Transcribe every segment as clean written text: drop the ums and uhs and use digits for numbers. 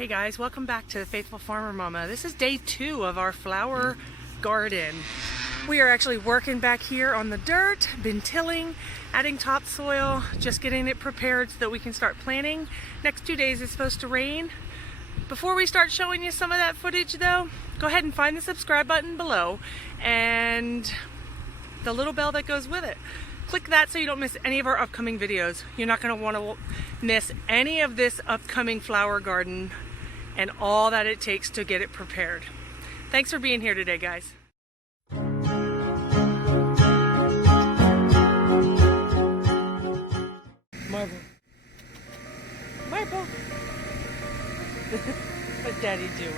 Hey guys, welcome back to the Faithful Farmer Momma. This is day 2 of our flower garden. We are actually working back here on the dirt, been tilling, adding topsoil, just getting it prepared so that we can start planting. Next 2 days it's supposed to rain. Before we start showing you some of that footage though, go ahead and find the subscribe button below and the little bell that goes with it. Click that so you don't miss any of our upcoming videos. You're not going to want to miss any of this upcoming flower garden and all that it takes to get it prepared. Thanks for being here today, guys. Marble. Marble. What's Daddy doing?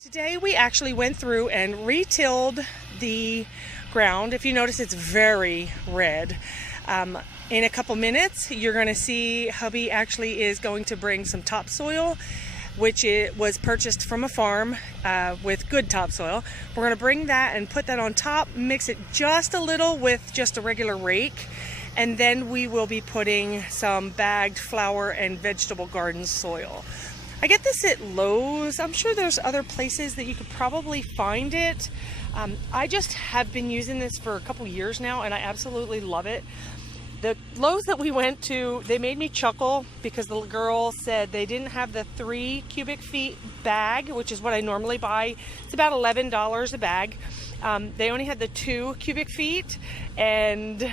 Today we actually went through and re-tilled the ground. If you notice, it's very red. In a couple minutes you're going to see hubby actually is going to bring some topsoil, which it was purchased from a farm with good topsoil. We're going to bring that and put that on top, mix it just a little with just a regular rake, and then we will be putting some bagged flower and vegetable garden soil. I get this at Lowe's. I'm sure there's other places that you could probably find it. I just have been using this for a couple years now and I absolutely love it. The Lowe's that we went to, they made me chuckle because the girl said they didn't have the 3 cubic feet bag, which is what I normally buy. It's about $11 a bag. They only had the 2 cubic feet, and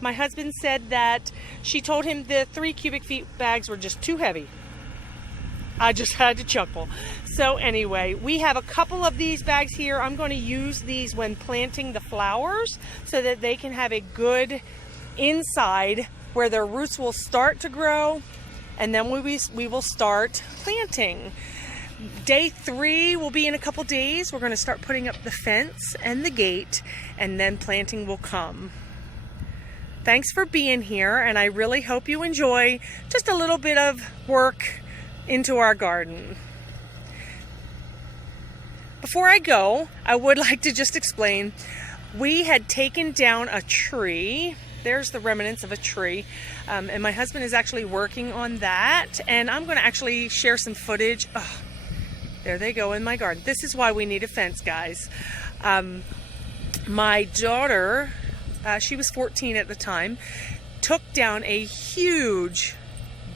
my husband said that she told him the 3 cubic feet bags were just too heavy. I just had to chuckle. So anyway, we have a couple of these bags here. I'm going to use these when planting the flowers so that they can have a good inside where their roots will start to grow, and then we will start planting. Day 3 will be in a couple days. We're going to start putting up the fence and the gate, and then planting will come. Thanks for being here, and I really hope you enjoy just a little bit of work into our garden. Before I go, I would like to just explain, we had taken down a tree. There's the remnants of a tree, and my husband is actually working on that, and I'm going to actually share some footage. Oh, there they go in my garden. This is why we need a fence, guys. My daughter, she was 14 at the time, took down a huge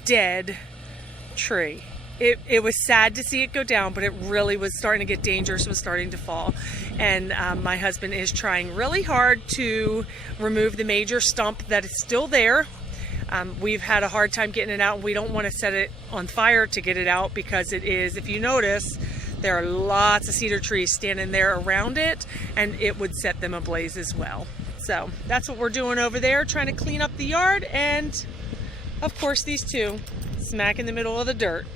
dead tree. It was sad to see it go down, but it really was starting to get dangerous, was starting to fall. And my husband is trying really hard to remove the major stump that is still there. We've had a hard time getting it out. We don't want to set it on fire to get it out because it is, if you notice, there are lots of cedar trees standing there around it, and it would set them ablaze as well. So that's what we're doing over there, trying to clean up the yard, and of course these two smack in the middle of the dirt.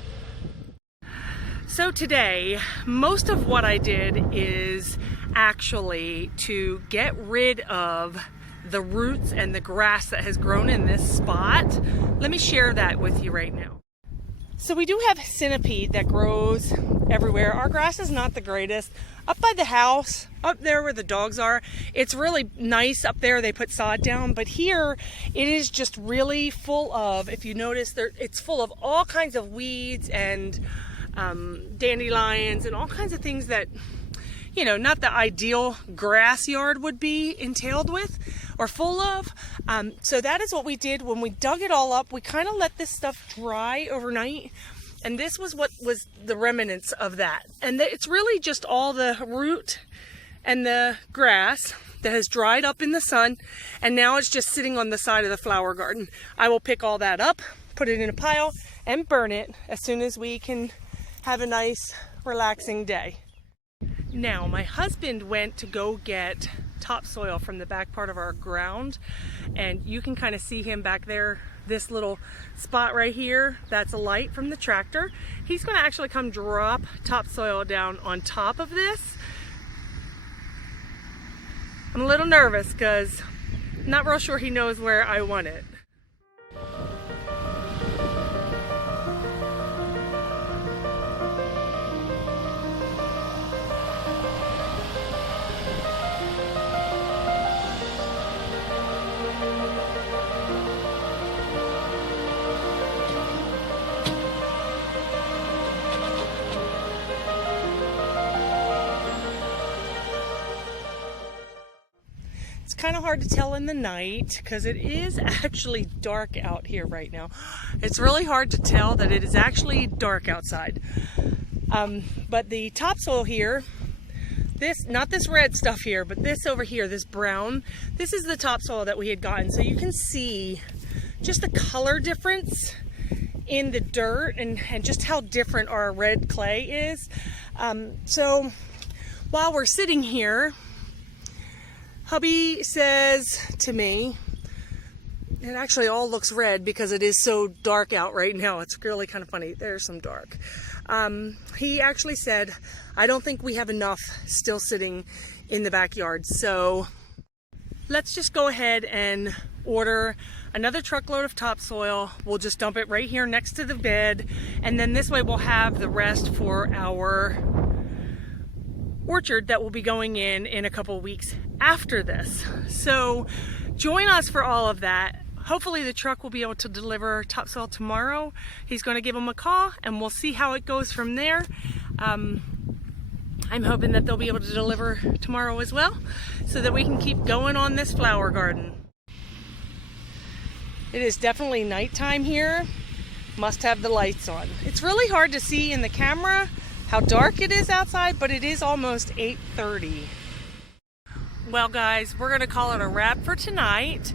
So today, most of what I did is actually to get rid of the roots and the grass that has grown in this spot. Let me share that with you right now. So we do have centipede that grows everywhere. Our grass is not the greatest. Up by the house, up there where the dogs are, it's really nice up there. They put sod down, but here it is just really full of, if you notice, it's full of all kinds of weeds and dandelions and all kinds of things that, you know, not the ideal grass yard would be entailed with or full of. So that is what we did when we dug it all up. We kind of let this stuff dry overnight, and this was what was the remnants of that. And it's really just all the root and the grass that has dried up in the sun, and now it's just sitting on the side of the flower garden. I will pick all that up, put it in a pile, and burn it as soon as we can have a nice, relaxing day. Now, my husband went to go get topsoil from the back part of our ground, and you can kind of see him back there. This little spot right here, that's a light from the tractor. He's going to actually come drop topsoil down on top of this. I'm a little nervous because I'm not real sure he knows where I want it. It's kind of hard to tell in the night because it is actually dark out here right now. It's really hard to tell that it is actually dark outside. But the topsoil here, not this red stuff here, but this over here, this brown, this is the topsoil that we had gotten. So you can see just the color difference in the dirt and just how different our red clay is. So while we're sitting here, hubby says to me, it actually all looks red because it is so dark out right now. It's really kind of funny. There's some dark. He actually said, I don't think we have enough still sitting in the backyard. So let's just go ahead and order another truckload of topsoil. We'll just dump it right here next to the bed. And then this way we'll have the rest for our orchard that will be going in a couple of weeks after this. So join us for all of that. Hopefully the truck will be able to deliver topsoil tomorrow. He's going to give him a call and we'll see how it goes from there. I'm hoping that they'll be able to deliver tomorrow as well so that we can keep going on this flower garden. It is definitely nighttime here. Must have the lights on. It's really hard to see in the camera how dark it is outside, but it is almost 8:30. Well guys, we're gonna call it a wrap for tonight.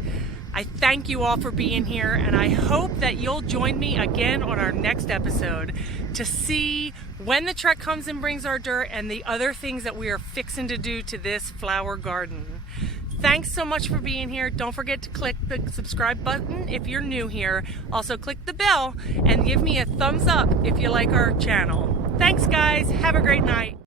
I thank you all for being here, and I hope that you'll join me again on our next episode to see when the truck comes and brings our dirt and the other things that we are fixing to do to this flower garden. Thanks so much for being here. Don't forget to click the subscribe button if you're new here. Also click the bell and give me a thumbs up if you like our channel. Thanks guys, have a great night.